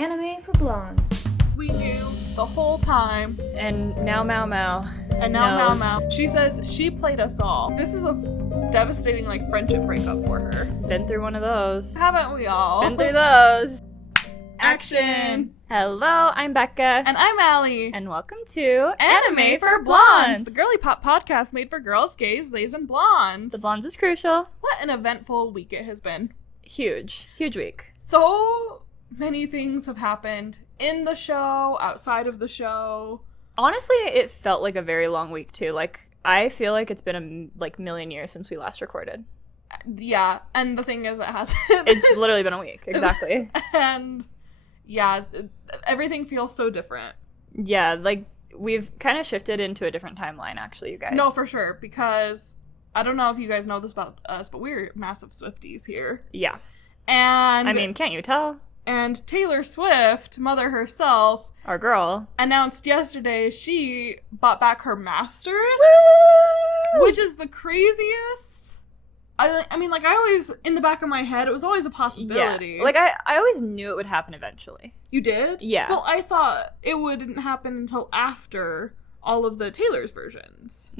Anime for blondes. We knew the whole time. And now Maomao. And now Maomao. She says she played us all. This is a devastating, friendship breakup for her. Been through one of those. Haven't we all? Been through those. Action. Hello, I'm Becca. And I'm Allie. And welcome to Anime for Blondes, the girly pop podcast made for girls, gays, lays, and blondes. The blondes is crucial. What an eventful week it has been. Huge week. So many things have happened in the show, outside of the show. Honestly, it felt like a very long week too. I feel like it's been a million years since we last recorded. Yeah, and the thing is, it hasn't. It's literally been a week, exactly. And yeah, everything feels so different. Yeah, we've kind of shifted into a different timeline, actually, you guys. No, for sure, because I don't know if you guys know this about us, but we're massive Swifties here. Yeah. And I mean, can't you tell? And Taylor Swift, mother herself, our girl, announced yesterday she bought back her master's. Woo! Which is the craziest. I mean, I always, in the back of my head, it was always a possibility. Yeah. I always knew it would happen eventually. You did? Yeah. Well, I thought it wouldn't happen until after all of the Taylor's versions.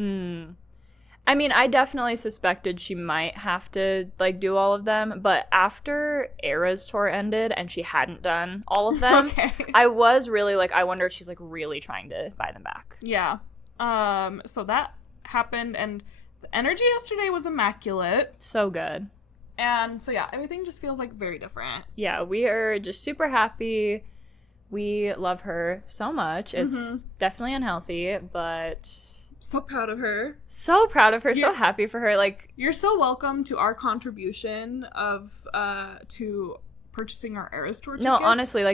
I mean, I definitely suspected she might have to, do all of them, but after Era's tour ended and she hadn't done all of them, okay. I was really, I wonder if she's, really trying to buy them back. Yeah. So that happened, and the energy yesterday was immaculate. So good. And so, yeah, everything just feels, very different. Yeah, we are just super happy. We love her so much. It's definitely unhealthy, but... So proud of her. So proud of her. So happy for her. You're so welcome to our contribution of to purchasing our Eras tour tickets. No, honestly,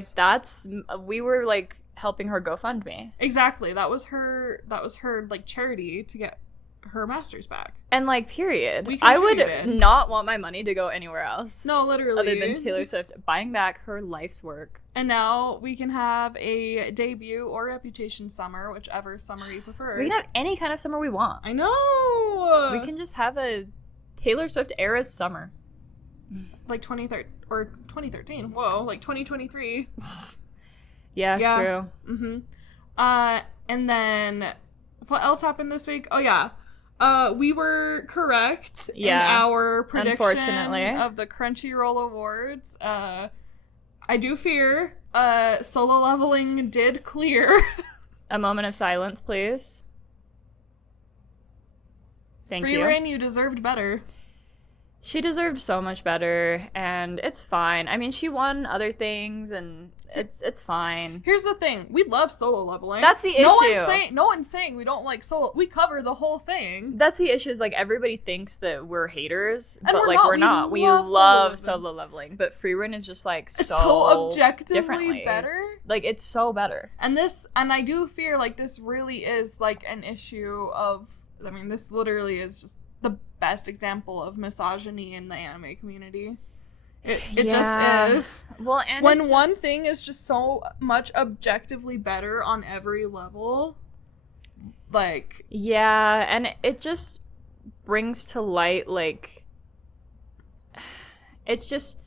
we were helping her GoFundMe. Exactly. That was her charity to get her masters back. And period. I would not want my money to go anywhere else. No, literally. Other than Taylor Swift buying back her life's work. And now we can have a debut or reputation summer, whichever summer you prefer. We can have any kind of summer we want. I know! We can just have a Taylor Swift era's summer. 2013. Whoa, 2023. Yeah, true. Mm-hmm. And then, what else happened this week? Oh, yeah. We were correct in our prediction of the Crunchyroll Awards. I do fear Solo Leveling did clear. A moment of silence, please. Thank you. Frieren, you deserved better. She deserved so much better, and it's fine. I mean, she won other things, and it's fine. Here's the thing. We love Solo Leveling. That's the issue. No one's saying we don't like Solo. We cover the whole thing. That's the issue is, everybody thinks that we're haters, and but, we're not. We love Solo Leveling. But Frieren is just, so objectively differently better. It's so better. And I do fear, this really is, an issue of, this literally is just the best example of misogyny in the anime community. It just is. Well, and when one thing is just so much objectively better on every level, yeah, and it just brings to light it's just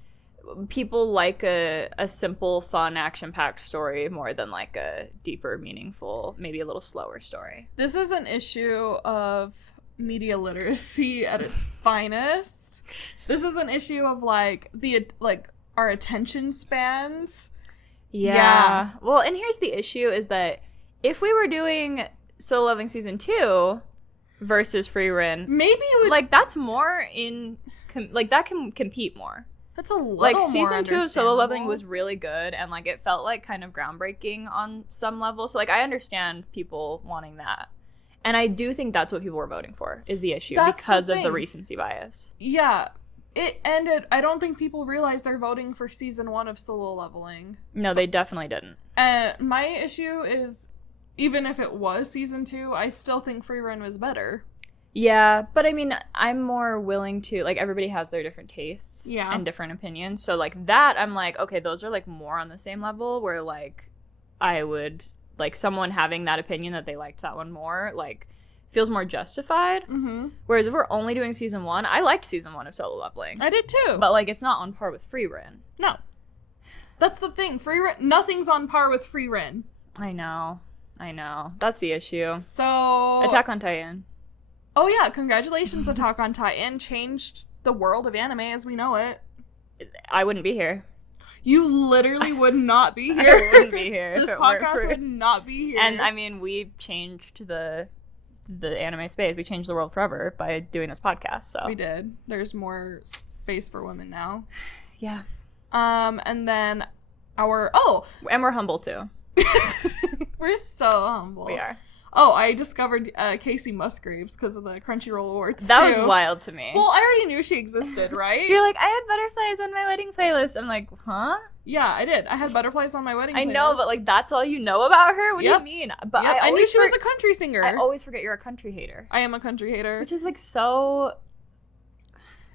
people like a simple, fun, action-packed story more than a deeper, meaningful, maybe a little slower story. This is an issue of media literacy at its finest. This is an issue of our attention spans. Yeah. Well, and here's the issue is that if we were doing Solo Leveling Season 2 versus Frieren, maybe it would that's more in that can compete more. That's a little more Season 2 of Solo Leveling was really good, and it felt kind of groundbreaking on some level. So I understand people wanting that. And I do think that's what people were voting for, is the issue, because of the recency bias. Yeah. It ended... I don't think people realize they're voting for Season 1 of Solo Leveling. No, they definitely didn't. My issue is, even if it was Season 2, I still think Frieren was better. Yeah, but I'm more willing to... everybody has their different tastes and different opinions. So, that, I'm okay, those are, more on the same level, where, I would... someone having that opinion that they liked that one more, feels more justified. Mm-hmm. Whereas if we're only doing Season 1, I liked Season 1 of Solo Leveling. I did too. But, it's not on par with Frieren. No. That's the thing. Nothing's on par with Free Ren. I know. That's the issue. So... Attack on Titan. Oh yeah, congratulations, Attack on Titan. Changed the world of anime as we know it. I wouldn't be here. You literally would not be here. I wouldn't be here. This podcast would not be here. And I mean, we changed the anime space. We changed the world forever by doing this podcast. So we did. There's more space for women now. Yeah. And then and we're humble too. We're so humble. We are. Oh, I discovered Casey Musgraves because of the Crunchyroll Awards, That was wild to me. Well, I already knew she existed, right? You're like, I had butterflies on my wedding playlist. I'm like, huh? Yeah, I did. I had butterflies on my wedding playlist. I know, but like, that's all you know about her? What do you mean? But I knew she was a country singer. I always forget you're a country hater. I am a country hater. Which is like so...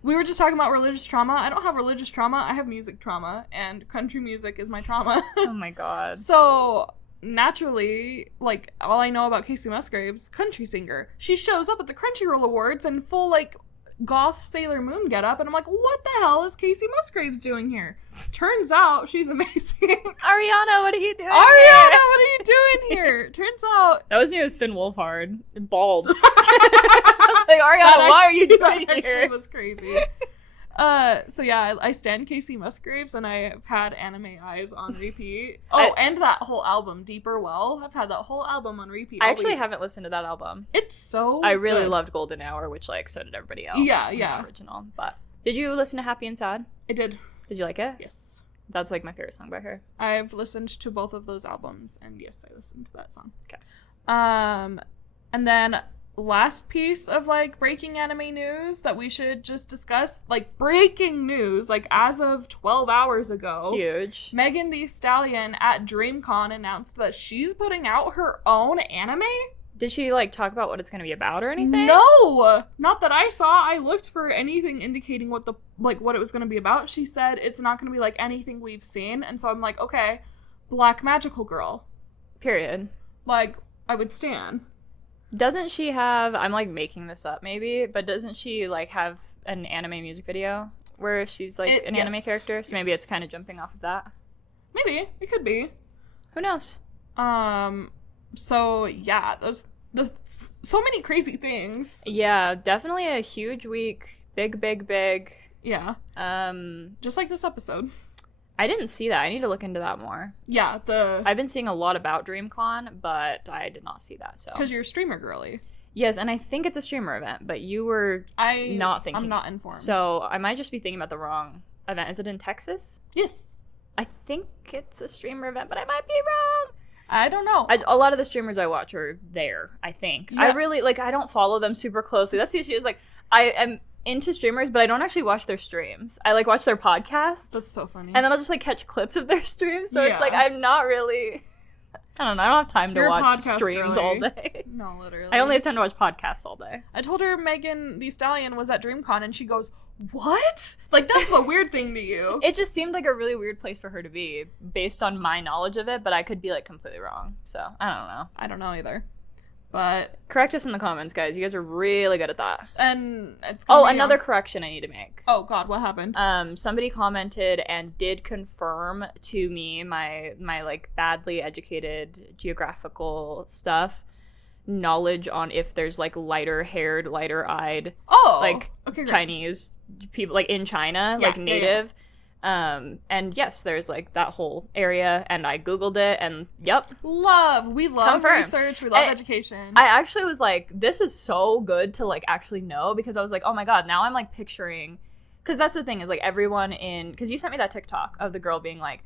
We were just talking about religious trauma. I don't have religious trauma. I have music trauma, and country music is my trauma. Oh my god. So... naturally, like, all I know about Casey Musgraves, country singer. She shows up at the Crunchyroll Awards in full, like, goth Sailor Moon getup, and I'm like, what the hell is Casey Musgraves doing here? Turns out she's amazing. Ariana, what are you doing Ariana, what are you doing here? Turns out... That was me with Thin Wolfhard. Bald. I was like, Ariana, what are you doing here? That actually was crazy. So yeah, I stan Casey Musgraves, and I have had Anime Eyes on repeat. And that whole album, Deeper Well. I've had that whole album on repeat. I actually haven't listened to that album. It's so I really good. loved Golden Hour, which, like, so did everybody else. Yeah. The original. But did you listen to Happy and Sad? I did. Did you like it? Yes. That's, like, my favorite song by her. I've listened to both of those albums, and yes, I listened to that song. Okay. And then... last piece of, like, breaking anime news that we should just discuss, like, breaking news, like, as of 12 hours ago. Huge. Megan Thee Stallion at DreamCon announced that she's putting out her own anime. Did she, like, talk about what it's going to be about or anything? No! Not that I saw. I looked for anything indicating what it was going to be about. She said it's not going to be, like, anything we've seen, and so I'm like, okay, Black Magical Girl. Period. Like, I would stan. Doesn't she have, I'm, like, making this up maybe, but doesn't she, like, have an anime music video where she's, like, an anime character? So maybe it's kind of jumping off of that. Maybe. It could be. Who knows? So, yeah, so many crazy things. Yeah, definitely a huge week. Big. Yeah. Just like this episode. I didn't see that. I need to look into that more. Yeah, I've been seeing a lot about DreamCon, but I did not see that, so. Because you're a streamer girly. Yes, and I think it's a streamer event, but you were not thinking. I'm not informed. So I might just be thinking about the wrong event. Is it in Texas? Yes. I think it's a streamer event, but I might be wrong. I don't know. A lot of the streamers I watch are there, I think. Yeah. I really, like, I don't follow them super closely. That's the issue, is, like, I am into streamers, but I don't actually watch their streams. I, like, watch their podcasts. That's so funny. And then I'll just, like, catch clips of their streams. So it's like, I'm not really... I don't know. I don't have time to watch streams all day. No, literally. I only have time to watch podcasts all day. I told her Megan Thee Stallion was at DreamCon, and she goes, what? Like, that's the weird thing to you. It just seemed like a really weird place for her to be, based on my knowledge of it, but I could be, like, completely wrong. So, I don't know. I don't know either. But correct us in the comments, guys. You guys are really good at that. And it's another correction I need to make. Oh god, what happened? Somebody commented and did confirm to me my like badly educated geographical stuff knowledge on if there's like lighter haired, lighter eyed Chinese people like in China, like native. Yeah. And yes, there's like that whole area, and I googled it, and yep. We love research, we love education. I actually was like, this is so good to like actually know, because I was like, oh my god, now I'm like picturing, because that's the thing is like everyone because you sent me that TikTok of the girl being like,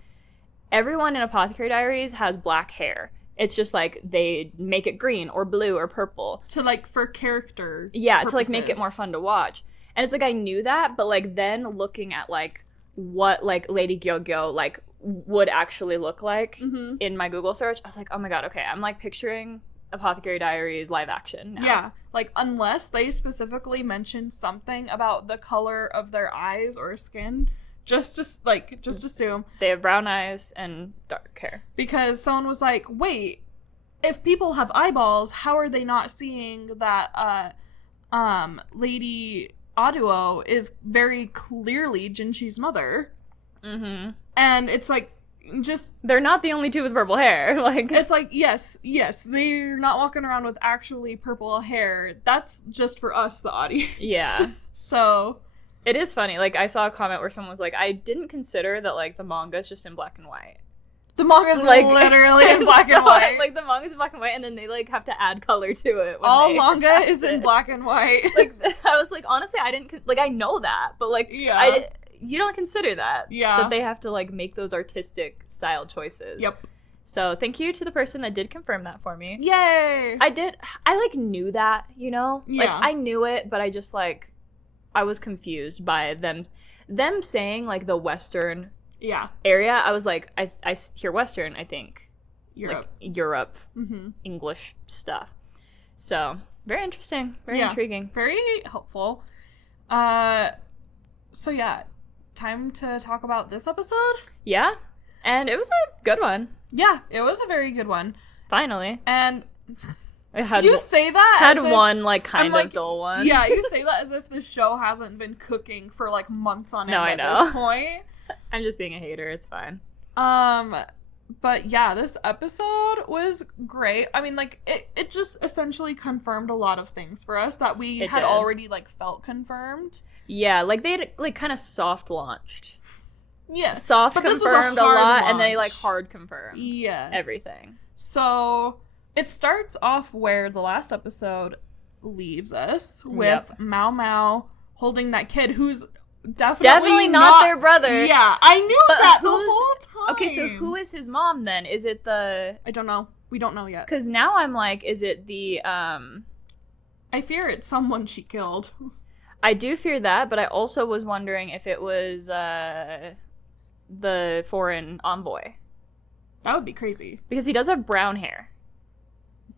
everyone in Apothecary Diaries has black hair. It's just like they make it green or blue or purple. To like, for character purposes. To like make it more fun to watch. And it's like, I knew that, but like then looking at like what like Lady Gyogyo like would actually look like in my Google search, I was like, oh my god, okay, I'm like picturing Apothecary Diaries live action now. Yeah, like unless they specifically mention something about the color of their eyes or skin, just assume they have brown eyes and dark hair. Because someone was like, wait, if people have eyeballs, how are they not seeing that Lady Aduo is very clearly Jinshi's mother? And it's like, just... They're not the only two with purple hair. Like, it's like, yes, they're not walking around with actually purple hair. That's just for us, the audience. Yeah. So... It is funny. Like, I saw a comment where someone was like, I didn't consider that, like, the manga is just in black and white. The manga's like, literally in black and white. Like, the manga's in black and white, and then they, like, have to add color to it. All manga is in black and white. Like, I was like, honestly, I didn't... Like, I know that, but, like, yeah. You don't consider that. Yeah. That they have to, like, make those artistic style choices. Yep. So, thank you to the person that did confirm that for me. Yay! I, like, knew that, you know? Yeah. Like, I knew it, but I just, like... I was confused by them saying, like, the Western area. I was like, I hear Western, I think. Europe. Like, Europe. Mm-hmm. English stuff. So, very interesting. Very intriguing. Very helpful. So, yeah. Time to talk about this episode? Yeah. And it was a good one. Yeah, it was a very good one. Finally. And... you say that had one like kind of dull one. Yeah, you say that as if the show hasn't been cooking for like months on end at this point. I'm just being a hater. It's fine. But yeah, this episode was great. I mean, like it just essentially confirmed a lot of things for us that we had already like felt confirmed. Yeah, like they like kind of soft launched. Yes, soft confirmed a lot, and they like hard confirmed. Yes, everything. So. It starts off where the last episode leaves us with Maomao holding that kid who's definitely not their brother. Yeah, I knew that the whole time. Okay, so who is his mom then? Is it the... I don't know. We don't know yet. Because now I'm like, is it the... I fear it's someone she killed. I do fear that, but I also was wondering if it was the foreign envoy. That would be crazy. Because he does have brown hair.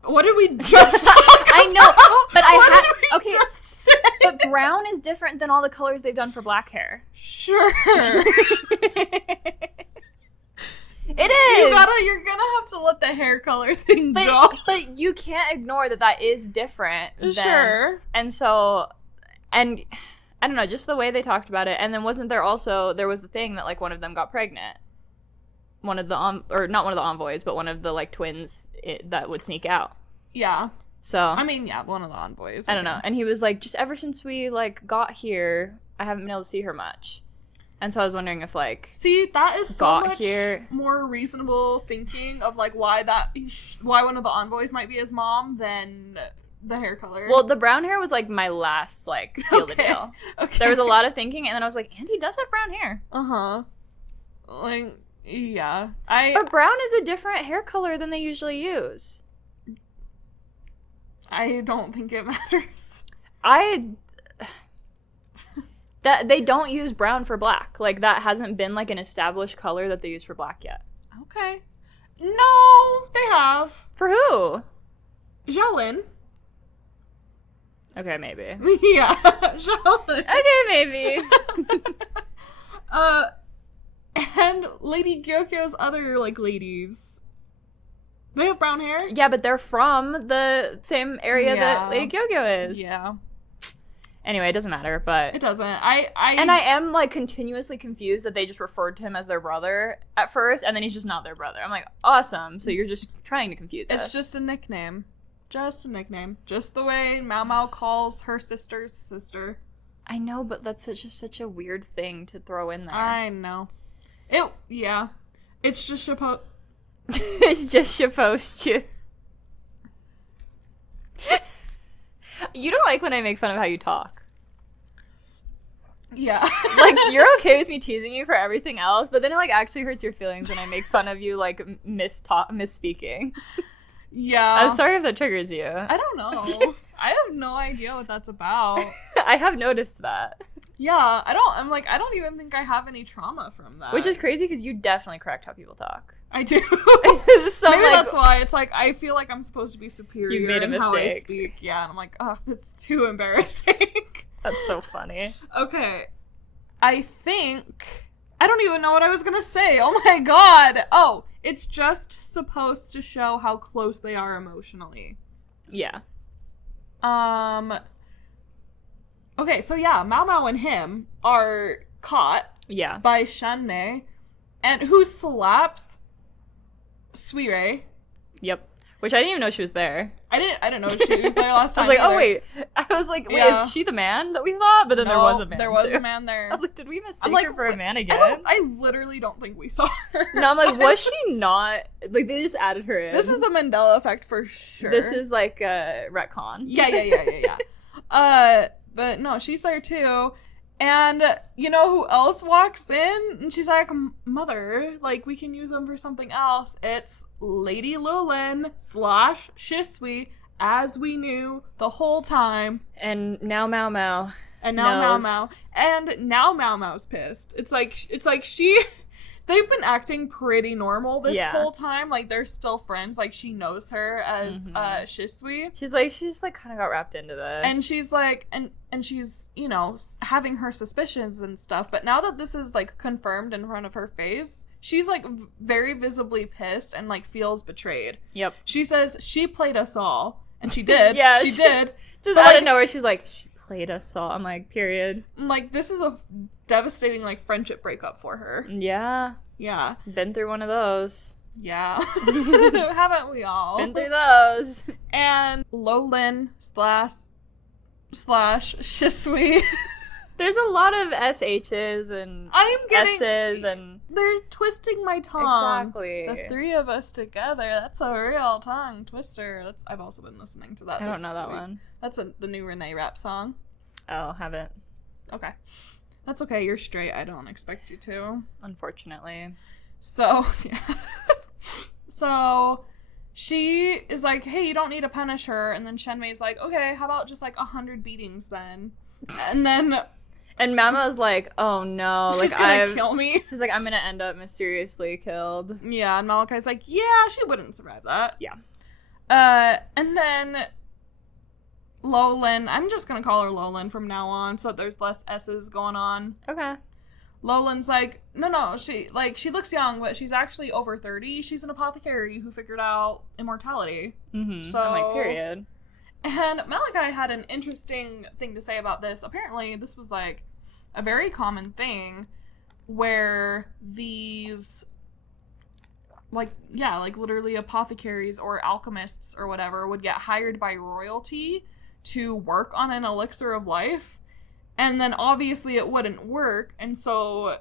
What did we just talk about? I know, but what did we just say? But brown is different than all the colors they've done for black hair. Sure. It is. You're gonna have to let the hair color thing go. But you can't ignore that is different. Sure. And so, and I don't know, just the way they talked about it. And then there was the thing that like one of them got pregnant. One of the or not one of the envoys, but one of the like twins that would sneak out. Yeah. So I mean, yeah, one of the envoys. I don't know. And he was like, just ever since we like got here, I haven't been able to see her much. And so I was wondering if like that is so much more reasonable thinking of like why one of the envoys might be his mom than the hair color. Well, the brown hair was like my last like seal the deal. Okay. There was a lot of thinking, and then I was like, Andy does have brown hair. Like. Yeah. But brown is a different hair color than they usually use. I don't think it matters. That they don't use brown for black. Like that hasn't been like an established color that they use for black yet. Okay. No, they have. For who? Xiaolin. Okay, maybe. Yeah, Xiaolin. Okay, maybe. And Lady Gyokyo's other, like, ladies. They have brown hair? Yeah, but they're from the same area that Lady Gyokyo is. Yeah. Anyway, it doesn't matter, but... It doesn't. And I am, like, continuously confused that they just referred to him as their brother at first, and then he's just not their brother. I'm like, awesome, so you're just trying to confuse us. It's just a nickname. Just a nickname. Just the way Maomao calls her sister's sister. I know, but that's such a weird thing to throw in there. I know. It's just supposed... It's just supposed to. You don't like when I make fun of how you talk. Yeah. Like, you're okay with me teasing you for everything else, but then it, like, actually hurts your feelings when I make fun of you, like, misspeaking. Yeah. I'm sorry if that triggers you. I don't know. I have no idea what that's about. I have noticed that. Yeah, I don't even think I have any trauma from that. Which is crazy because you definitely correct how people talk. I do. So maybe that's why. It's like, I feel like I'm supposed to be superior you made a in mistake. how I speak. Yeah, and I'm like, oh, that's too embarrassing. That's so funny. Okay. I don't even know what I was gonna say. Oh my god. Oh, it's just supposed to show how close they are emotionally. Yeah. Okay, so yeah, Maomao and him are caught by Shanmei, And who slaps Suire. Yep. Which I didn't even know she was there. I didn't know she was there last time. I was like, either. oh wait. I was like, wait, is she the man that we thought? But then there was a man. There was a man there. I was like, did we mistake her for a man again? I literally don't think we saw her. No, I'm like, was she not? Like, they just added her in. This is the Mandela effect for sure. This is like a retcon. Yeah. But no, she's there too. And you know who else walks in? And she's like, mother, like, we can use them for something else. It's Lady Loulan / Shisui, as we knew the whole time. And now Maomao. And now Maomao. And now Maomao's pissed. It's like they've been acting pretty normal this whole time. Like, they're still friends. Like, she knows her as Shisui. She's like kind of got wrapped into this. And she's like, and she's, you know, having her suspicions and stuff. But now that this is, like, confirmed in front of her face, she's, like, very visibly pissed and, like, feels betrayed. Yep. She says she played us all. And she did. Yeah, she did. Just out of nowhere, she's like, she played us all. I'm like, period. Like, this is a devastating, like, friendship breakup for her. Yeah. Yeah. Been through one of those. Yeah. Haven't we all? Been through those. And Loulan / Shisui. There's a lot of SHs and S's and... They're twisting my tongue. Exactly. The three of us together. That's a real tongue twister. I've also been listening to that. I don't know that one. That's the new Renee rap song. Oh, haven't. Okay. That's okay. You're straight. I don't expect you to. Unfortunately. So, yeah. So, she is like, hey, you don't need to punish her. And then Shenmei's like, okay, how about just like 100 beatings then? And then... And Mama's like, oh no. She's gonna kill me. She's like, I'm gonna end up mysteriously killed. Yeah, and Malakai's like, yeah, she wouldn't survive that. Yeah. And then Loulan, I'm just gonna call her Loulan from now on, so there's less S's going on. Okay. Loulan's like, no, she looks young, but she's actually over 30. She's an apothecary who figured out immortality. Mm-hmm. So, I'm like, period. And Malachi had an interesting thing to say about this. Apparently, this was, like, a very common thing where these, like, literally apothecaries or alchemists or whatever would get hired by royalty to work on an elixir of life. And then, obviously, it wouldn't work. And so,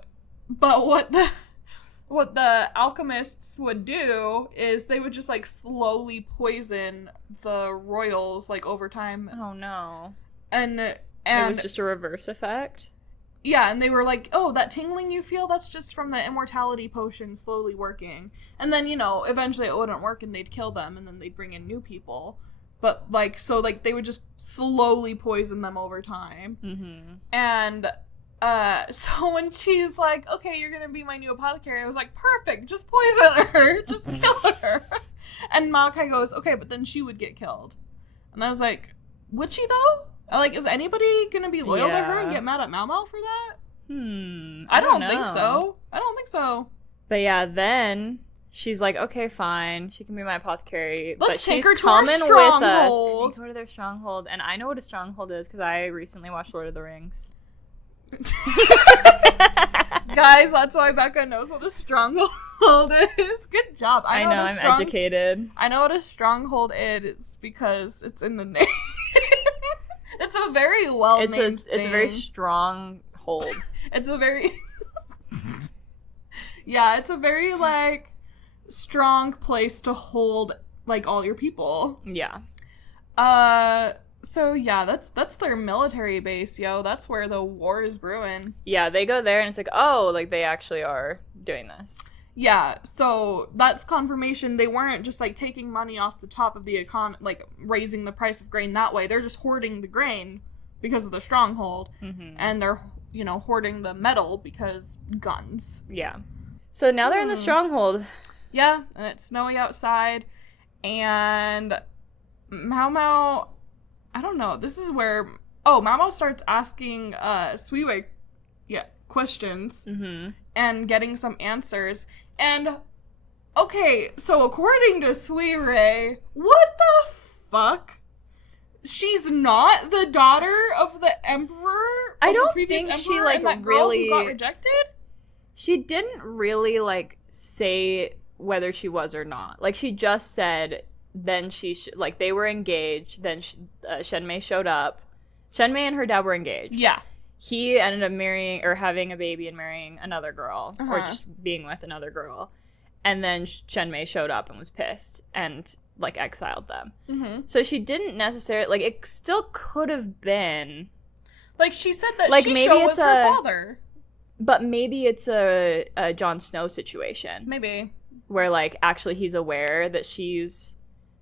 but what the alchemists would do is they would just, like, slowly poison the royals, like, over time. Oh, no. And it was just a reverse effect? Yeah, and they were like, oh, that tingling you feel, that's just from the immortality potion slowly working. And then, you know, eventually it wouldn't work and they'd kill them and then they'd bring in new people. But, like, so, like, they would just slowly poison them over time. Mm-hmm. And... so when she's like, okay, you're gonna be my new apothecary, I was like, perfect, just poison her, just kill her. And Malachi goes, okay, but then she would get killed. And I was like, would she though? Like, is anybody gonna be loyal to her and get mad at Maomao for that? I don't think so. I don't think so. But yeah, then she's like, okay, fine, she can be my apothecary. Let's take her to our stronghold. They go to their stronghold, and I know what a stronghold is because I recently watched Lord of the Rings. Guys, that's why Becca knows what a stronghold is. Good job. I know I'm educated. I know what a stronghold is because it's in the name. It's a very well-named thing. It's a very strong hold. It's a very... Yeah, it's a very, like, strong place to hold, like, all your people. Yeah. So, yeah, that's their military base, yo. That's where the war is brewing. Yeah, they go there and it's like, oh, like, they actually are doing this. Yeah, so that's confirmation. They weren't just, like, taking money off the top of the economy, like, raising the price of grain that way. They're just hoarding the grain because of the stronghold. Mm-hmm. And they're, you know, hoarding the metal because guns. Yeah. So now they're in the stronghold. Yeah, and it's snowy outside. And Maomao... I don't know. This is where... Oh, Maomao starts asking Suiwei questions and getting some answers. And, okay, so according to Suiwei, what the fuck? She's not the daughter of the emperor? I don't think she, like, and that really... girl who got rejected? She didn't really, like, say whether she was or not. Like, she just said then like, they were engaged, then Shenmei showed up. Shenmei and her dad were engaged. Yeah. He ended up marrying or having a baby and marrying another girl, or just being with another girl. And then Shenmei showed up and was pissed and, like, exiled them. Mm-hmm. So she didn't necessarily, like, it still could have been. Like, she said that like, maybe it's her father. But maybe it's a Jon Snow situation. Maybe. Where, like, actually he's aware that she's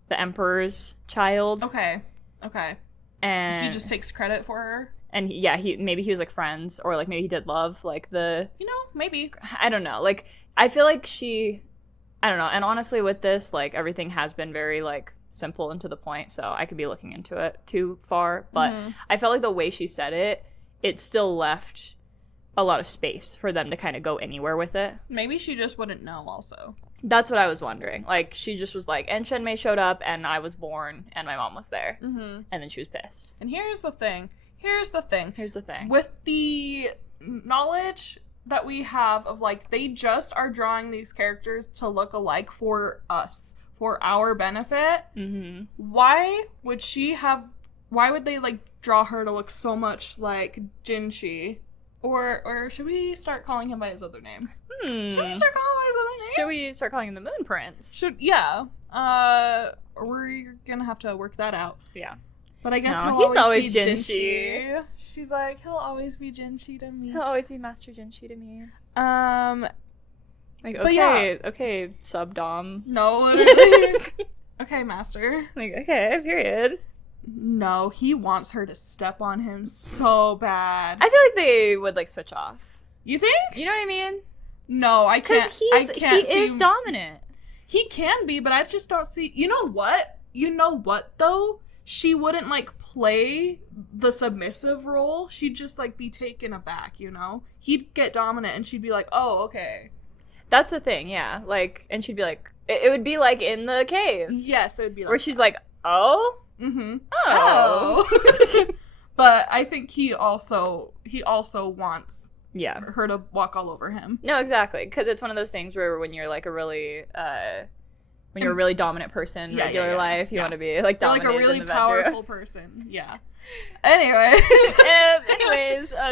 the Emperor's child. Okay. And he just takes credit for her. And maybe he was, like, friends, or, like, maybe he did love, like, maybe. I don't know. Like, I feel like I don't know. And honestly, with this, like, everything has been very, like, simple and to the point, so I could be looking into it too far. But I felt like the way she said it still left a lot of space for them to kind of go anywhere with it. Maybe she just wouldn't know also. That's what I was wondering. Like, she just was like, and Shenmei showed up, and I was born, and my mom was there. Mm-hmm. And then she was pissed. And here's the thing. With the knowledge that we have of, like, they just are drawing these characters to look alike for us, for our benefit. Mm-hmm. Why would they, like, draw her to look so much like Jinshi? Or should we start calling him by his other name? Should we start calling him by his other name? Should we start calling him the Moon Prince? Yeah. We're gonna have to work that out. Yeah. But I guess he's always be Jinshi. She's like, he'll always be Jinshi to me. He'll always be Master Jinshi to me. Like, okay, sub-dom. No, literally. Okay, Master. Like, okay, period. No, he wants her to step on him so bad. I feel like they would, like, switch off. You think? You know what I mean? No, I can't. Because he is dominant. He can be, but I just don't see. You know what, though? She wouldn't, like, play the submissive role. She'd just, like, be taken aback, you know? He'd get dominant, and she'd be like, oh, okay. That's the thing, yeah. Like, and she'd be like, it would be, like, in the cave. Yes, it would be like where she's like, oh? Mm-hmm. Oh. But I think he also wants her to walk all over him. No, exactly. Because it's one of those things where when you're, like, when you're a really dominant person in regular life, you want to be, like, dominant. You're, like, a really powerful person. Yeah. Anyways,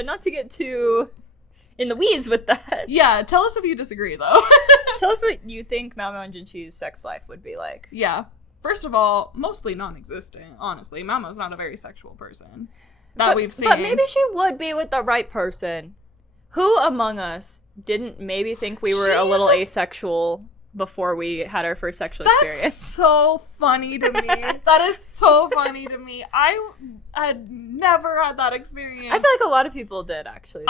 not to get too in the weeds with that. Yeah, tell us if you disagree, though. Tell us what you think Maomao and Jinshi's sex life would be like. Yeah. First of all, mostly non-existent, honestly. Maomao's not a very sexual person that we've seen. But maybe she would be with the right person. Who among us didn't maybe think we were a little asexual before we had our first sexual experience? That's so funny to me. That is so funny to me. I had never had that experience. I feel like a lot of people did, actually.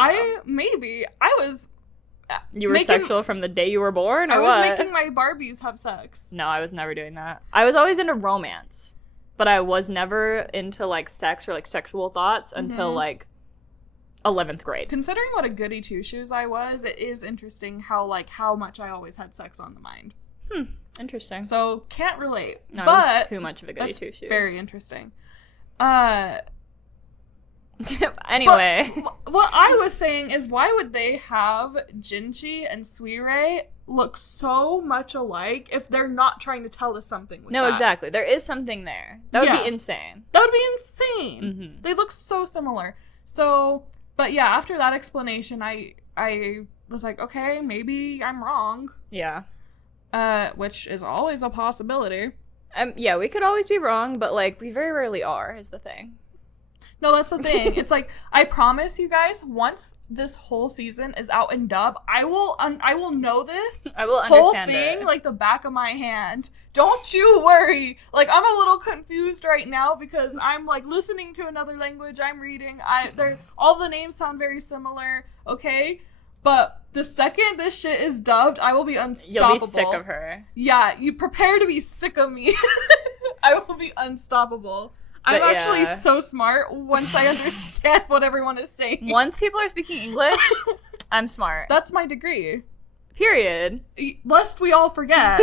You were sexual from the day you were born, or what? I was making my Barbies have sex. No, I was never doing that. I was always into romance, but I was never into, like, sex or, like, sexual thoughts until, like, 11th grade. Considering what a goody two-shoes I was, it is interesting how much I always had sex on the mind. Interesting. So, can't relate. No, but it was too much of a goody two-shoes. Very interesting. Anyway. But what I was saying is, why would they have Jinshi and Suirei look so much alike if they're not trying to tell us something with that? Exactly. There is something there. That would be insane. That would be insane. Mm-hmm. They look so similar. So, but yeah, after that explanation, I was like, okay, maybe I'm wrong. Yeah. Which is always a possibility. Yeah, we could always be wrong, but, like, we very rarely are, is the thing. No, that's the thing. It's like, I promise you guys, once this whole season is out in dub, I will know this. I will whole understand thing it. Like the back of my hand. Don't you worry. Like, I'm a little confused right now because I'm, like, listening to another language. I'm reading. All the names sound very similar. Okay, but the second this shit is dubbed, I will be unstoppable. You'll be sick of her. Yeah, you prepare to be sick of me. I will be unstoppable. I'm actually so smart once I understand what everyone is saying. Once people are speaking English, I'm smart. That's my degree. Period. Lest we all forget.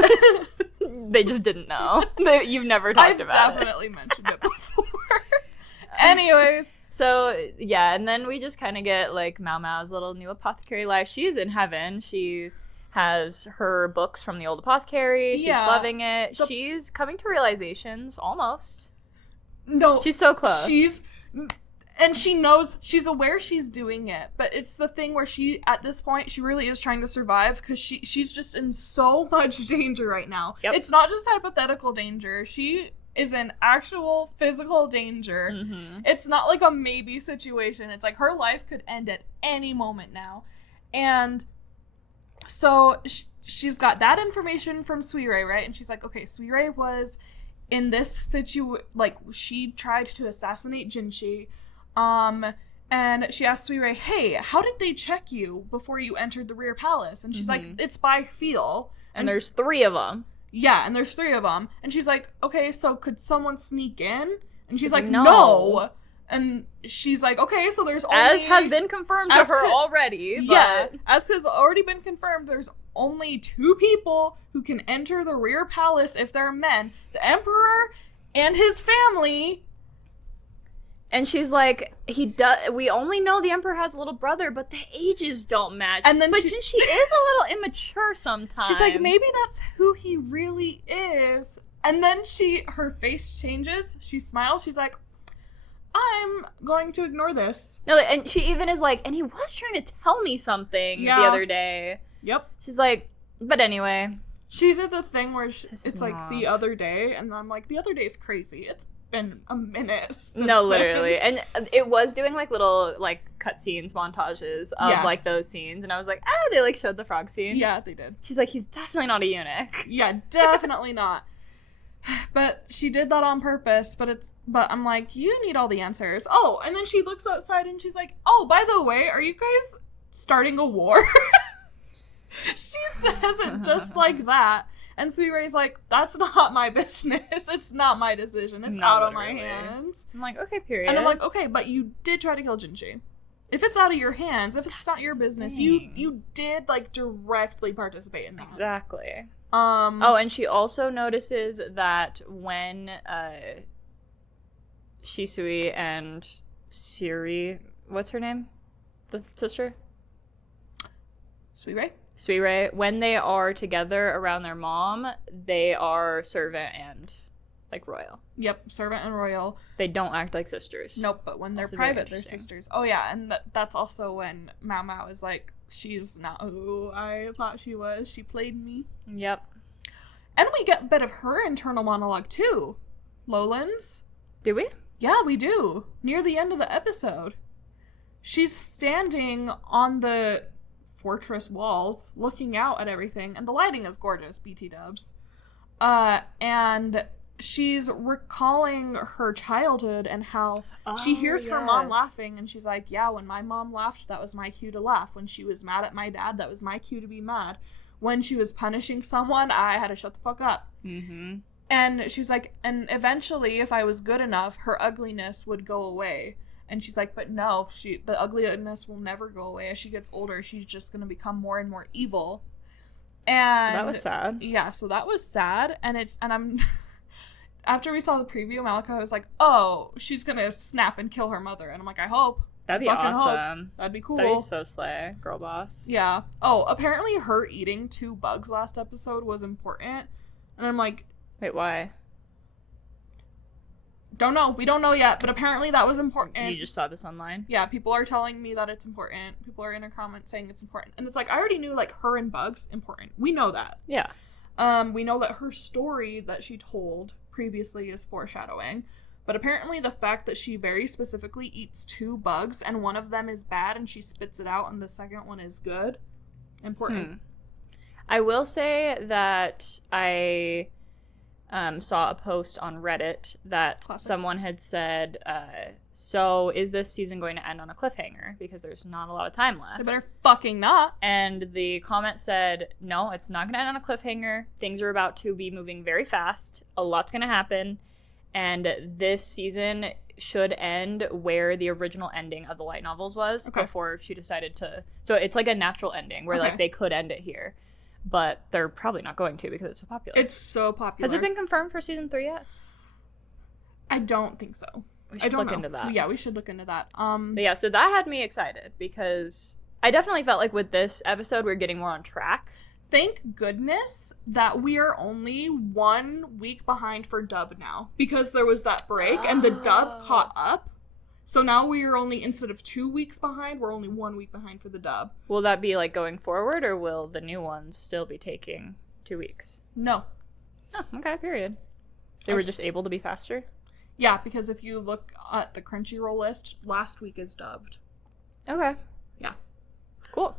They just didn't know. You've never talked about it. I've definitely mentioned it before. Anyways, So, yeah, and then we just kind of get, like, Maomao's little new apothecary life. She's in heaven. She has her books from the old apothecary. She's loving it. She's coming to realizations, almost. No. She's so close. And she knows, she's aware she's doing it, but it's the thing where she, at this point, she really is trying to survive because she's just in so much danger right now. Yep. It's not just hypothetical danger. She is in actual physical danger. Mm-hmm. It's not like a maybe situation. It's like her life could end at any moment now. And so she's got that information from Suirei, right? And she's like, okay, Suirei was in this situation, like, she tried to assassinate Jinshi. And she asked Suirei, hey, how did they check you before you entered the rear palace? And she's like, it's by feel. And there's 3 of them. Yeah, and there's 3 of them. And she's like, okay, so could someone sneak in? And she's like, no. And she's like, okay, so there's only... As has been confirmed to her already. But... Yeah, as has already been confirmed, there's only 2 people who can enter the rear palace if they're men. The Emperor and his family... And she's like, we only know the Emperor has a little brother, but the ages don't match. And then she is a little immature sometimes. She's like, maybe that's who he really is. And then her face changes. She smiles. She's like, I'm going to ignore this. No, and she even is like, and he was trying to tell me something the other day. Yep. She's like, but anyway. She did the thing where it's like the other day, and I'm like, the other day's crazy. It's been a minute. No, literally. And it was doing like little like cutscenes, montages of like those scenes, and I was like, they like showed the frog scene. Yeah, they did. She's like, he's definitely not a eunuch. Yeah, definitely not. But she did that on purpose, but I'm like, you need all the answers. Oh, and then she looks outside and she's like, oh, by the way, are you guys starting a war? She says it just like that. And Suirei's like, that's not my business. It's not my decision. It's out of my hands. I'm like, okay, period. And I'm like, okay, but you did try to kill Jinshi. If it's out of your hands, if it's not your business, you did, like, directly participate in that. Exactly. Oh, and she also notices that when Shisui and Siri, what's her name? The sister? Suirei, when they are together around their mom, they are servant and, like, royal. Yep, servant and royal. They don't act like sisters. Nope, but when they're private, they're sisters. Oh, yeah, and that's also when Maomao is like, she's not who I thought she was. She played me. Yep. And we get a bit of her internal monologue, too. Loulan's. Do we? Yeah, we do. Near the end of the episode. She's standing on the fortress walls, looking out at everything, and the lighting is gorgeous, BT dubs. And she's recalling her childhood and how she hears her mom laughing, and she's like, yeah, when my mom laughed, that was my cue to laugh. When she was mad at my dad, that was my cue to be mad. When she was punishing someone, I had to shut the fuck up. Mm-hmm. And she was like, and eventually, if I was good enough, her ugliness would go away. And she's like, but no, the ugliness will never go away. As she gets older, she's just going to become more and more evil. And so that was sad. Yeah, so that was sad. And I'm after we saw the preview, Malika was like, oh, she's going to snap and kill her mother. And I'm like, I hope. That'd be awesome. Hope. That'd be cool. That'd be so slay. Girl boss. Yeah. Oh, apparently her eating 2 bugs last episode was important. And I'm like, wait, why? Don't know. We don't know yet, but apparently that was important. You just saw this online? Yeah, people are telling me that it's important. People are in a comment saying it's important. And it's like, I already knew, like, her and bugs, important. We know that. Yeah. We know that her story that she told previously is foreshadowing. But apparently the fact that she very specifically eats 2 bugs, and one of them is bad, and she spits it out, and the second one is good, important. I will say that I saw a post on Reddit that someone had said, so is this season going to end on a cliffhanger? Because there's not a lot of time left. They better fucking not. And the comment said, no, it's not going to end on a cliffhanger. Things are about to be moving very fast. A lot's going to happen. And this season should end where the original ending of the light novels was before she decided to... So it's like a natural ending where like they could end it here. But they're probably not going to because it's so popular. It's so popular. Has it been confirmed for season 3 yet? I don't think so. We should look into that. Yeah, we should look into that. But yeah, so that had me excited because I definitely felt like with this episode we're getting more on track. Thank goodness that we are only 1 week behind for dub now, because there was that break and the dub caught up. So now we are only, instead of 2 weeks behind, we're only 1 week behind for the dub. Will that be like going forward, or will the new ones still be taking 2 weeks? No. Oh, okay, period. They were just able to be faster? Yeah, because if you look at the Crunchyroll list, last week is dubbed. Okay. Yeah. Cool.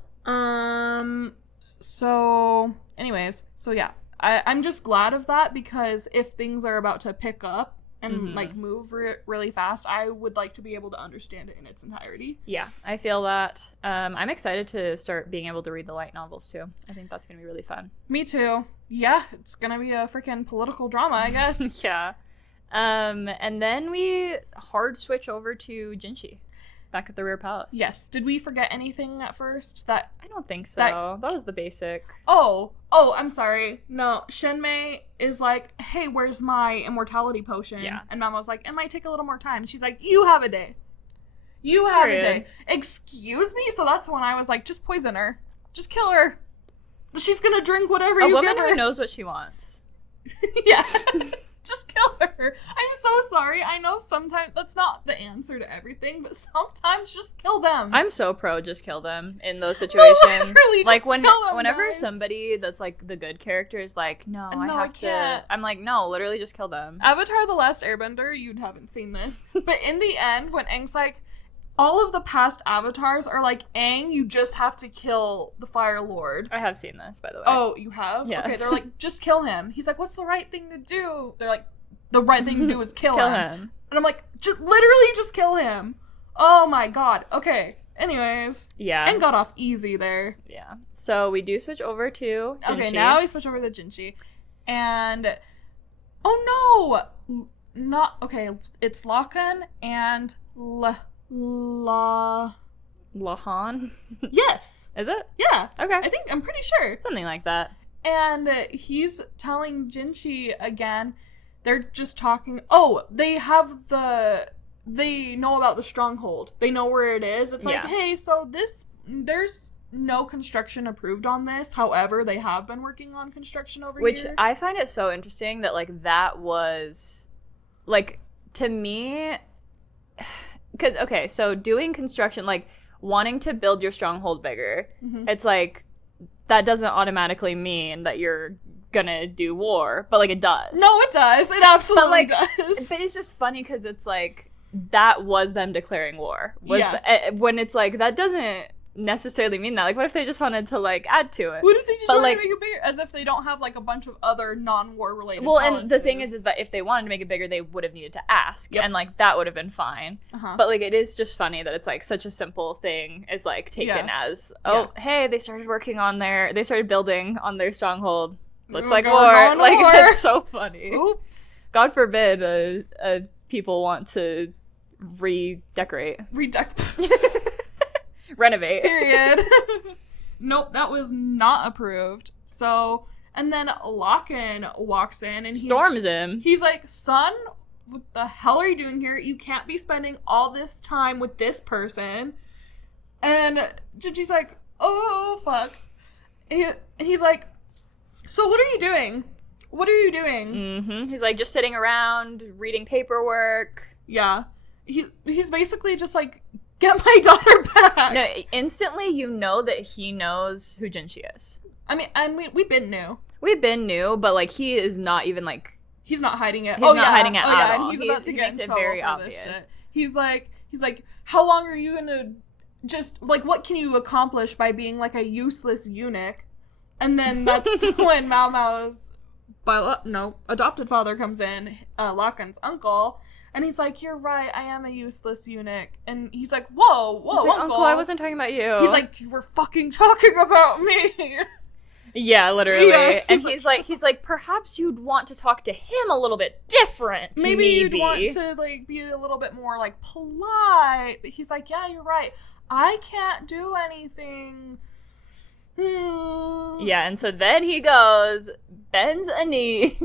So, anyways, so yeah. I'm just glad of that, because if things are about to pick up and, like, move really fast, I would like to be able to understand it in its entirety. Yeah, I feel that. I'm excited to start being able to read the light novels, too. I think that's going to be really fun. Me too. Yeah, it's going to be a freaking political drama, I guess. Yeah. And then we hard switch over to Jinshi, back at the Rear Palace. Yes. Did we forget anything at first? I don't think so. That was the basic. Oh, I'm sorry. No, Shinmei is like, hey, where's my immortality potion? Yeah. And Maomao's like, it might take a little more time. She's like, you have a day. You have a day. Excuse me? So that's when I was like, just poison her. Just kill her. She's gonna drink whatever you give her. A woman who knows what she wants. Yeah. Just kill her. I'm so sorry. I know sometimes that's not the answer to everything, but sometimes just kill them. I'm so pro just kill them in those situations. No, literally, like whenever somebody that's like the good character is like, no, I can't. I'm like, no, literally just kill them. Avatar: The Last Airbender, you haven't seen this, but in the end, when Aang's like, all of the past avatars are like, Aang, you just have to kill the Fire Lord. I have seen this, by the way. Oh, you have? Yes. Okay, they're like, just kill him. He's like, what's the right thing to do? They're like, the right thing to do is kill him. And I'm like, literally just kill him. Oh my god. Okay. Anyways. Yeah. Aang got off easy there. Yeah. So we do switch over to Jinshi. Okay, now we switch over to Jinshi. And, oh no! It's Loulan and Loulan? Yes. Is it? Yeah. Okay. I'm pretty sure. Something like that. And he's telling Jinshi again, they're just talking, they know about the stronghold. They know where it is. It's like, hey, so there's no construction approved on this. However, they have been working on construction over here. Which I find it so interesting that, like, that was, like, to me... Because, okay, so doing construction, like, wanting to build your stronghold bigger, it's like, that doesn't automatically mean that you're gonna do war, but, like, it does. No, it does. It absolutely does. But it's just funny because it's like, that was them declaring war. When it's like, that doesn't necessarily mean that. Like, what if they just wanted to, like, add to it? What if they just wanted to make it bigger? As if they don't have, like, a bunch of other non-war related policies. And the thing is that if they wanted to make it bigger, they would have needed to ask. Yep. And, like, that would have been fine. But, like, it is just funny that it's, like, such a simple thing is, like, taken as, hey, they started building on their stronghold. Looks like war. Like, that's so funny. Oops. God forbid people want to redecorate. Renovate. Period. Nope, that was not approved. So, and then Loulan walks in and storms him. He's like, son, what the hell are you doing here? You can't be spending all this time with this person. And Jinshi's like, oh, fuck. And he's like, so what are you doing? What are you doing? He's like, just sitting around, reading paperwork. Yeah. He's basically just like, get my daughter back. No, instantly you know that he knows who Jinshi is. I mean, and we've been new. We've been new, but, like, he is not even, like... He's not hiding it. He's not hiding it at all. And he's about to get in trouble very for obvious. This shit. He's like, how long are you gonna just, like, what can you accomplish by being, like, a useless eunuch? And then that's when Maomao's adopted father comes in, Loulan's uncle, and he's like, you're right, I am a useless eunuch. And he's like, whoa, he's like, Uncle, I wasn't talking about you. He's like, you were fucking talking about me. Yeah, literally. Yeah, and he's like, perhaps you'd want to talk to him a little bit different. Maybe you'd want to, like, be a little bit more, like, polite. But he's like, yeah, you're right. I can't do anything. Yeah, and so then he goes, bends a knee.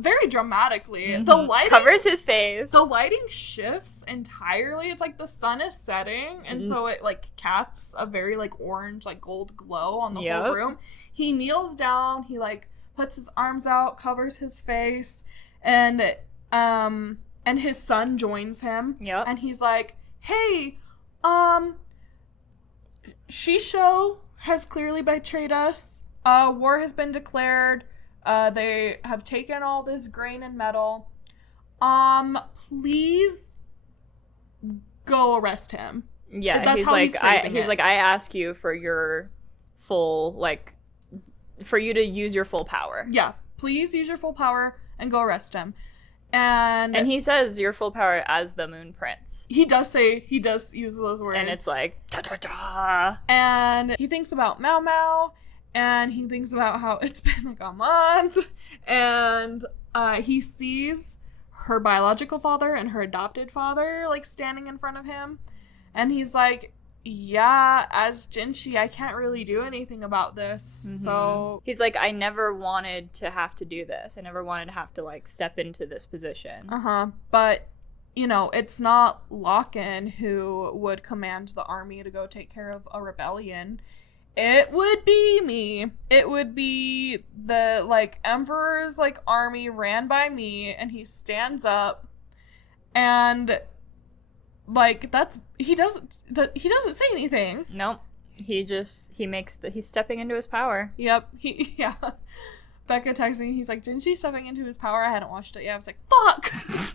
very dramatically. Mm-hmm. The lighting covers his face. The lighting shifts entirely. It's like the sun is setting, and so it like casts a very like orange, like gold glow on the whole room. He kneels down. He like puts his arms out, covers his face, and his son joins him. Yep. And he's like, "Hey, Shisho has clearly betrayed us. War has been declared. They have taken all this grain and metal. Please go arrest him." Yeah, that's he's like, I ask you for your full, like, for you to use your full power. Yeah, please use your full power and go arrest him. And he says your full power as the Moon Prince. He does use those words. And it's like, ta-ta-ta. And he thinks about Maomao, and he thinks about how it's been like a month, and he sees her biological father and her adopted father like standing in front of him, and he's like, yeah, as Jinshi, I can't really do anything about this. Mm-hmm. So he's like, I never wanted to have to do this. I never wanted to have to like step into this position. But you know, it's not Loulan who would command the army to go take care of a rebellion. It would be me. It would be the like emperor's like army ran by me, and he stands up and like he doesn't say anything. Nope. He's stepping into his power. Yep. Becca texted me, he's like, Jinshi stepping into his power? I hadn't watched it yet. I was like, fuck.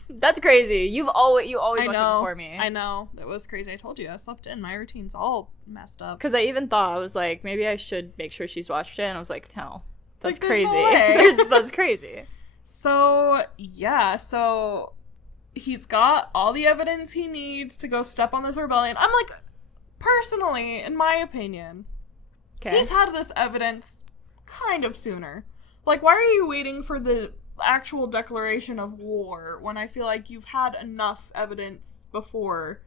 That's crazy. You always watch it before me. I know. That was crazy. I told you. I slept in. My routine's all messed up. Because I even thought, I was like, maybe I should make sure she's watched it. And I was like, no. That's like, crazy. No that's crazy. So, yeah. So, he's got all the evidence he needs to go step on this rebellion. I'm like, personally, in my opinion, he's had this evidence kind of sooner. Like, why are you waiting for the actual declaration of war when I feel like you've had enough evidence before?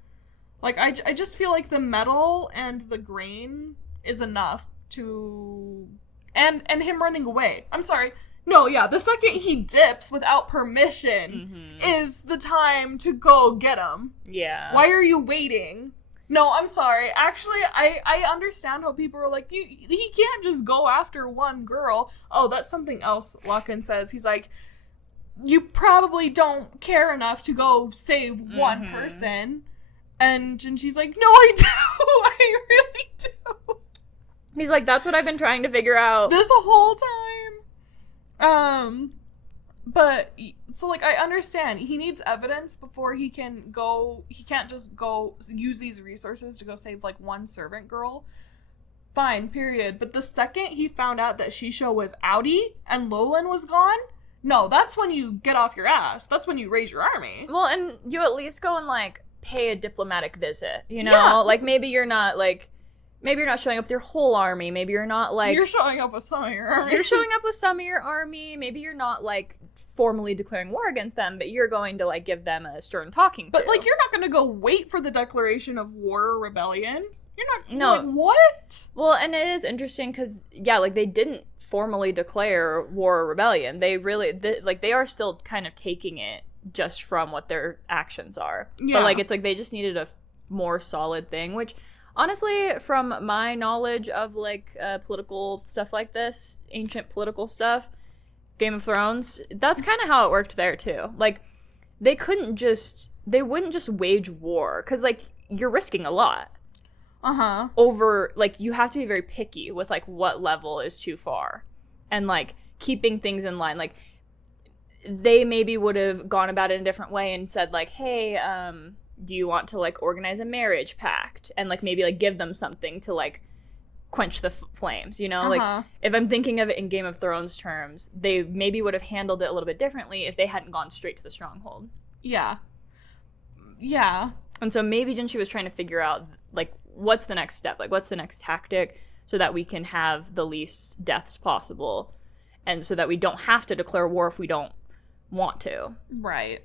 Like, I just feel like the metal and the grain is enough to... And him running away. I'm sorry. No, yeah, the second he dips without permission is the time to go get him. Yeah. Why are you waiting? No, I'm sorry. Actually, I understand how people are like, he can't just go after one girl. Oh, that's something else Loulan says. He's like, you probably don't care enough to go save one person. And Jinshi's like, no, I do. I really do. He's like, that's what I've been trying to figure out this whole time. But, so, like, I understand. He needs evidence before he can go... He can't just go use these resources to go save, like, one servant girl. Fine, period. But the second he found out that Shisho was outie and Loulan was gone, no, that's when you get off your ass. That's when you raise your army. Well, and you at least go and, like, pay a diplomatic visit, you know? Yeah. Like, maybe you're not showing up with your whole army. Maybe you're not, like... You're showing up with some of your army. You're showing up with some of your army. Maybe you're not, like, formally declaring war against them, but you're going to, like, give them a stern talking to. But, like, you're not going to go wait for the declaration of war or rebellion. You're not... No. Like, what? Well, and it is interesting because, yeah, like, they didn't formally declare war or rebellion. They really... they are still kind of taking it just from what their actions are. Yeah. But, like, it's like they just needed a more solid thing, which... Honestly, from my knowledge of, like, political stuff like this, ancient political stuff, Game of Thrones, that's kind of how it worked there, too. Like, they wouldn't just wage war, because, like, you're risking a lot. Over, like, you have to be very picky with, like, what level is too far. And, like, keeping things in line. Like, they maybe would have gone about it in a different way and said, like, hey, do you want to, like, organize a marriage pact? And, like, maybe, like, give them something to, like, quench the flames, you know? Like, if I'm thinking of it in Game of Thrones terms, they maybe would have handled it a little bit differently if they hadn't gone straight to the stronghold. Yeah. Yeah. And so maybe Jinshi was trying to figure out, like, what's the next step? Like, what's the next tactic so that we can have the least deaths possible and so that we don't have to declare war if we don't want to. Right.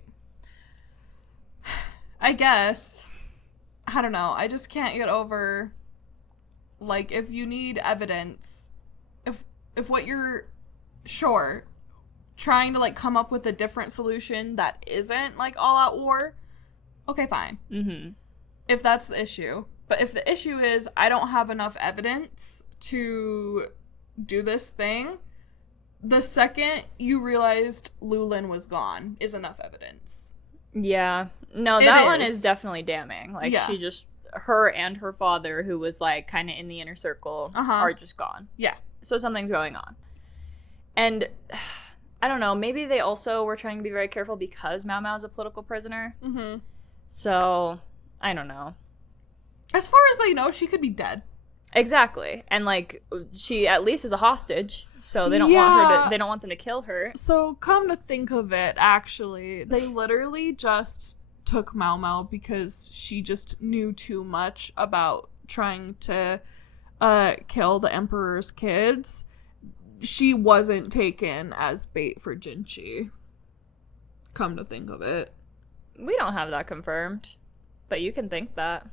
I guess, I don't know, I just can't get over, like, if you need evidence, if what you're, sure, trying to, like, come up with a different solution that isn't, like, all-out war, okay, fine. Mm-hmm. If that's the issue. But if the issue is I don't have enough evidence to do this thing, the second you realized Loulan was gone is enough evidence. Yeah. No, that one is definitely damning. Like, she just, her and her father, who was, like, kind of in the inner circle, are just gone. Yeah. So something's going on. And I don't know, maybe they also were trying to be very careful because Maomao is a political prisoner. Mm-hmm. So, I don't know. As far as they know, she could be dead. Exactly. And, like, she at least is a hostage, so they don't want her to, they don't want them to kill her. So, come to think of it, actually, they literally just took Maomao because she just knew too much about trying to kill the Emperor's kids. She wasn't taken as bait for Jinshi. Come to think of it. We don't have that confirmed, but you can think that.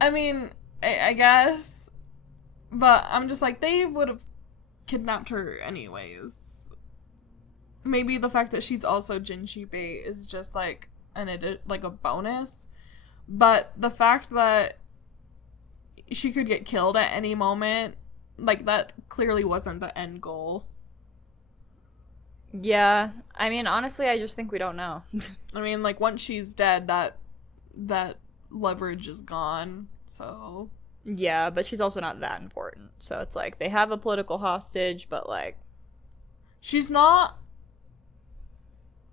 I mean, I guess, but I'm just like, they would have kidnapped her anyways. Maybe the fact that she's also Jinshi bait is just like like a bonus, but the fact that she could get killed at any moment, like, that clearly wasn't the end goal. Yeah, I mean, honestly, I just think we don't know. I mean, like, once she's dead, that leverage is gone, so... Yeah, but she's also not that important. So it's like, they have a political hostage, but, like... She's not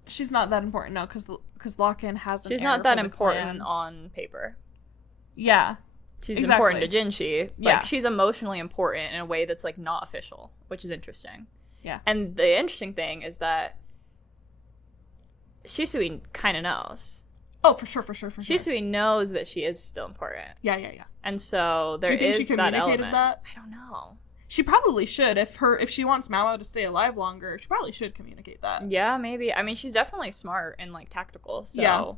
that important, no, because Lock-in has an She's not that important on paper. Yeah. She's important to Jinshi. Like, she's emotionally important in a way that's, like, not official, which is interesting. Yeah. And the interesting thing is that Shisui kind of knows. Oh, for sure. Shisui knows that she is still important. Yeah. And so there is that element. Do you think she communicated that? I don't know. She probably should. If she wants Maomao to stay alive longer, she probably should communicate that. Yeah, maybe. I mean, she's definitely smart and, like, tactical, so... Yeah.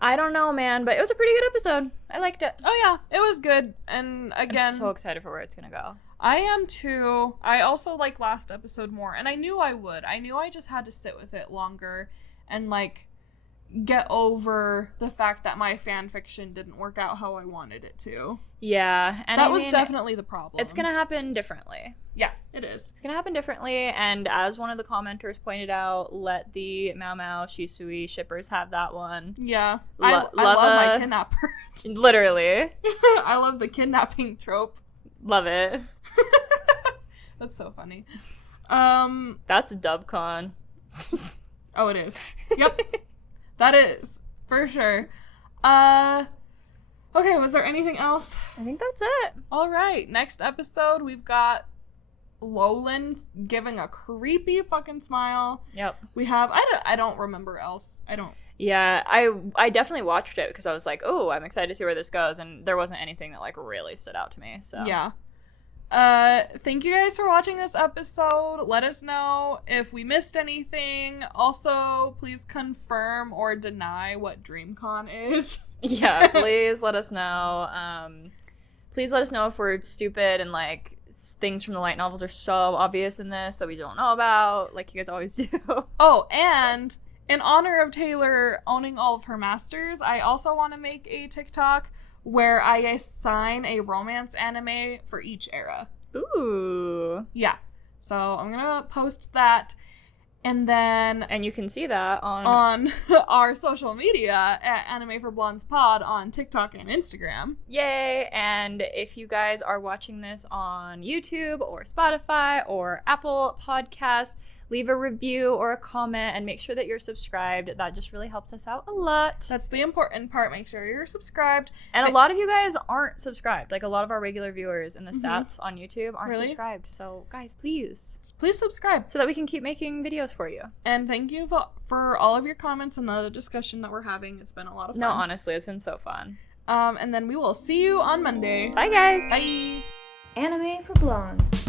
I don't know, man, but it was a pretty good episode. I liked it. Oh, yeah. It was good. And, again... I'm so excited for where it's gonna go. I am, too. I also like last episode more, and I knew I would. I knew I just had to sit with it longer and, like, get over the fact that my fan fiction didn't work out how I wanted it to. Yeah. And that was definitely the problem. It's gonna happen differently. Yeah, it is. It's gonna happen differently, and as one of the commenters pointed out, let the Maomao Shisui shippers have that one. Yeah. I love my kidnappers. Literally. I love the kidnapping trope. Love it. That's so funny. That's DubCon. Oh, it is. Yep. That is, for sure. Okay, was there anything else? I think that's it. All right, next episode, we've got Loulan giving a creepy fucking smile. Yep. We have, I don't remember else. Yeah, I definitely watched it because I was like, oh, I'm excited to see where this goes, and there wasn't anything that, like, really stood out to me, so. Yeah. Thank you guys for watching this episode. Let us know if we missed anything. Also, please confirm or deny what DreamCon is. Yeah, please let us know. Please let us know if we're stupid and, like, things from the light novels are so obvious in this that we don't know about, like you guys always do. Oh, and in honor of Taylor owning all of her masters, I also want to make a TikTok where I assign a romance anime for each era. Ooh. Yeah. So I'm gonna post that, and then... And you can see that on our social media at Anime for Blondes Pod on TikTok and Instagram. Yay! And if you guys are watching this on YouTube or Spotify or Apple Podcasts, leave a review or a comment and make sure that you're subscribed. That just really helps us out a lot. That's the important part. Make sure you're subscribed. And a lot of you guys aren't subscribed. Like, a lot of our regular viewers in the stats on YouTube aren't subscribed. So, guys, please subscribe so that we can keep making videos for you. And thank you for all of your comments and the discussion that we're having. It's been a lot of fun. No, honestly, it's been so fun. And then we will see you on Monday. Bye, guys. Bye. Anime for Blondes.